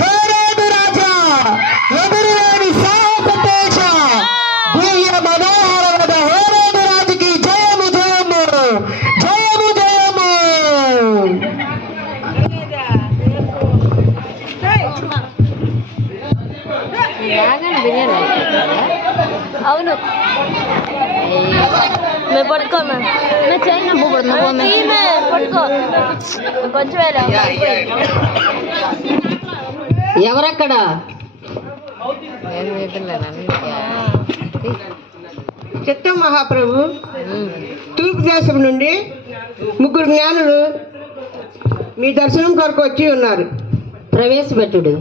హేరోదు రాజా ఎదురులేని సాహస తేజ దివ్య మనోహరమైన హేరోదు రాజుకి జయము జయము జయము జయము. అవును मैं पढ़को मैं चाहिए ना वो मैं पढ़को కొంచెం ఎవరక్కడ? చిత్తం మహాప్రభు తూర్పు దేశం నుండి 3 జ్ఞానులు మీ దర్శనం కొరకు వచ్చి ఉన్నారు. ప్రవేశపెట్టుడు.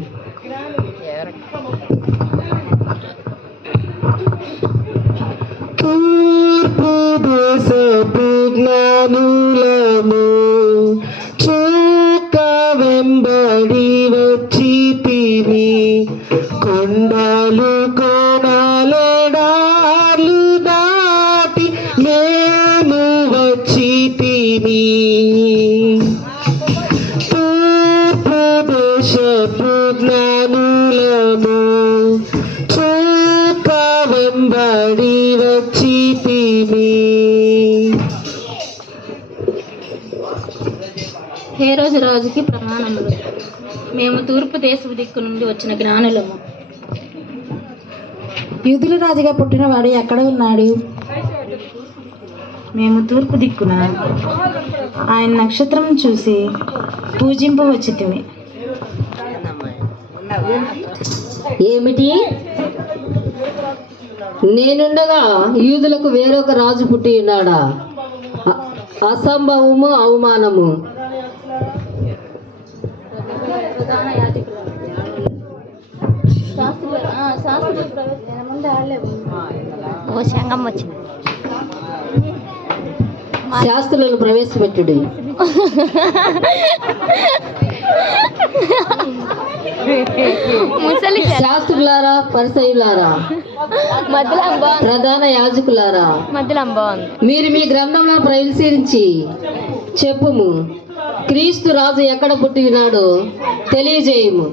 తూర్పు దేశపు జ్ఞానులము చూక వెంబడి వచ్చి తిని కొండలు కోణాలెడార్లు దాటి మేము వచ్చి తిని తూర్పు దేశపు జ్ఞానులము చూక వెంబడి వచ్చి తిని. హేరోదు రాజుకి ప్రమాణములు. మేము తూర్పు దేశపు దిక్కు నుండి వచ్చిన జ్ఞానులము. యూదుల రాజుగా పుట్టినవాడు ఎక్కడ ఉన్నాడు? మేము తూర్పు దిక్కున ఆయన నక్షత్రం చూసి పూజింపు వచ్చితిమి. ఏమిటి? నేనుండగా యూదులకు వేరొక రాజు పుట్టి ఉన్నాడా? అసంభవము, అవమానము. శాస్త్రులను ప్రవేశపెట్టుడు. శాస్త్రులారా, పరిసయ్యులారా, ప్రధాన యాజకులారా, మీరు మీ గ్రంథంలో పరిశీలించి చెప్పుము, క్రీస్తు రాజు ఎక్కడ పుట్టినాడో తెలియజేయము.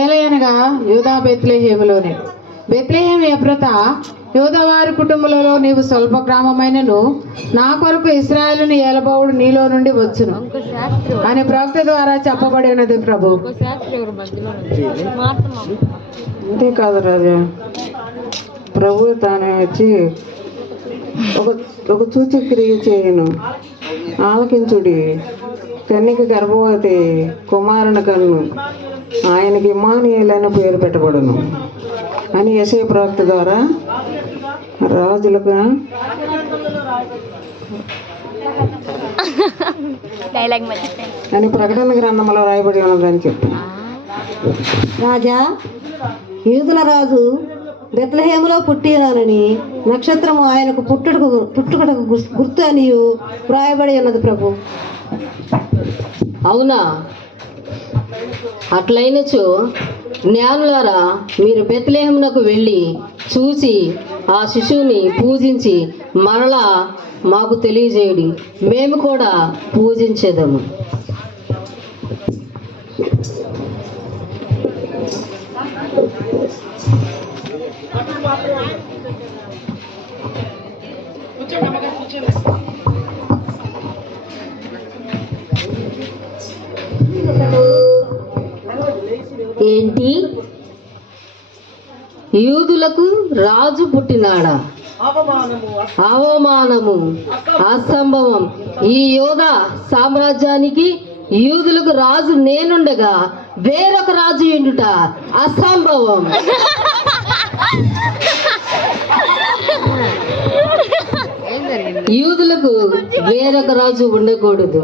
ఏలయనగా యూదా బెత్లెహేములోనే. బెత్లెహేము ఎఫ్రత యూదావారి కుటుంబంలో నీవు స్వల్ప గ్రామమైనను నా కొరకు ఇశ్రాయేలుని ఏలబోవుడు నీలో నుండి వచ్చును అని ప్రవక్త ద్వారా చెప్పబడి ఉన్నది ప్రభు. అంతేకాదు రాజా, ప్రభు తానే వచ్చి ఒక సూచక్రియ చేయను. ఆలకించుడి, కన్యక గర్భవతి కుమారుని కన్ను, ఆయనకి ఇమ్మానుయేలు పేరు పెట్టబడును అని యెషయా ప్రవక్త ద్వారా రాజులకు అని ప్రకటన గ్రంథంలో రాయబడి ఉన్నదని చెప్పు. రాజా, యూదుల రాజు బెత్లెహేములో పుట్టినానని నక్షత్రము ఆయనకు పుట్టుకటకు గుర్తు అని వ్రాయబడి ఉన్నది ప్రభు. అవునా? అట్లయినచో జ్ఞానులారా, మీరు బెత్లెహేమునకు వెళ్ళి చూసి ఆ శిశువుని పూజించి మరలా మాకు తెలియజేయుడి, మేము కూడా పూజించేదము. ఏంటి? యూదులకు రాజు పుట్టినాడా? అవమానము, అసంభవం. ఈ యోధా సామ్రాజ్యానికి యూదులకు రాజు నేనుండగా వేరొక రాజు ఎండుట అసంభవం. యూదులకు వేరొక రాజు ఉండకూడదు.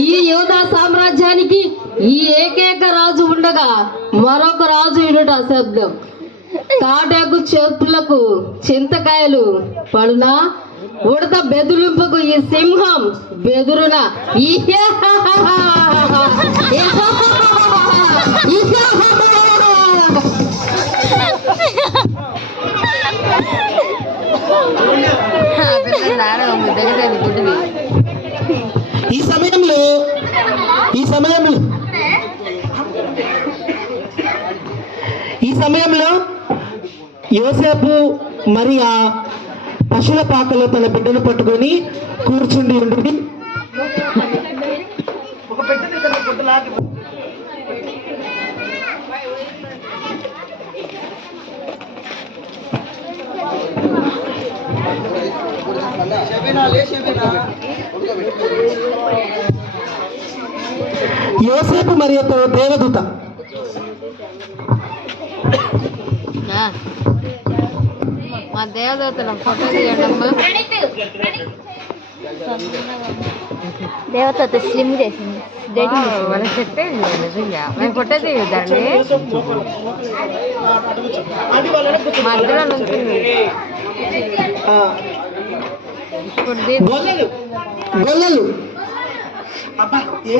ఈ యోధా సామ్రాజ్యానికి ఈ ఏకైక రాజు ఉండగా మరొక రాజు ఎడుట అశబ్దం. తాటాకు చెప్పులకు చింతకాయలు పడునా, ఉడత బెదిరింపుకు ఈ సింహం బెదురున. సమయంలో యోసేపు మరి ఆ పశువుల పాకలో తన బిడ్డను పట్టుకొని కూర్చుండి ఉండి యోసేపు మరియతో దేవదూత మా దేవదూతల ఫోటో తీయండమ్మా. దేవత స్లిమ్ చేసింది. వాళ్ళకి చెప్పేది నిజంగా మేము ఫోటో తీయద్దండి. మధ్యలో నుంచి గొల్లలు గొల్లలు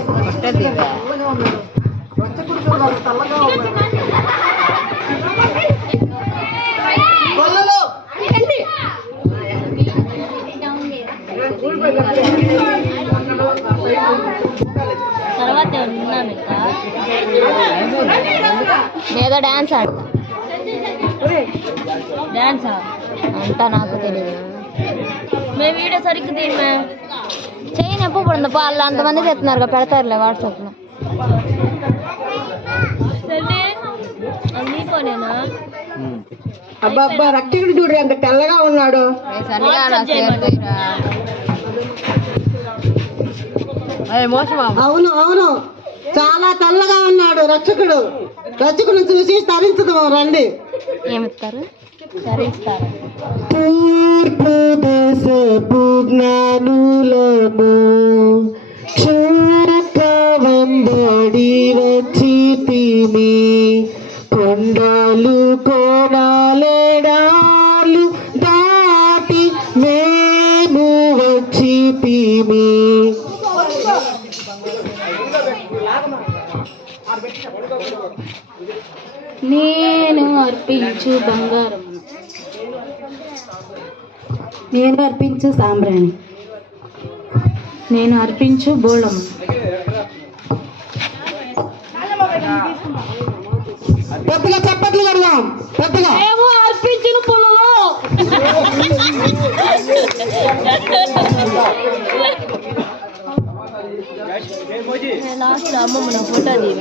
ఫోటో తీయ గొల్లలు తర్వాత ఉన్నాను ఏదో డాన్స్ ఆడతా. డాన్సా అంతా నాకు తెలియదు. మేము వీడియో సరిగ్గా తీయండి మ్యామ్. చేయని ఎప్పుడు పడింది వాళ్ళు అంతమంది చెప్తున్నారు పెడతారులే వాట్సాప్లో. నీకోనేనా అబ్బా రక్తికుడు చూడు ఎంత తెల్లగా ఉన్నాడు. అవును అవును చాలా తెల్లగా ఉన్నాడు రక్షకుడు. రక్షకుడు చూసి తరించదు రండి. ఏమిస్తారు సరిస్తారు. తూర్పు దేశపు జ్ఞానులము క్షురక వెంబడి వచ్చి తిని కొండలు కోణాలేడాలు దాటి మేము వచ్చి తిని. నేను అర్పించు బంగారం, నేను అర్పించు సాంబ్రాణి, నేను అర్పించు బోళం. పెద్దగా చప్పట్లు కడదాం పెద్దగా. అర్పించిన పొలలో లాస్ట్ అమ్మమ్మ ఫోటో తీయ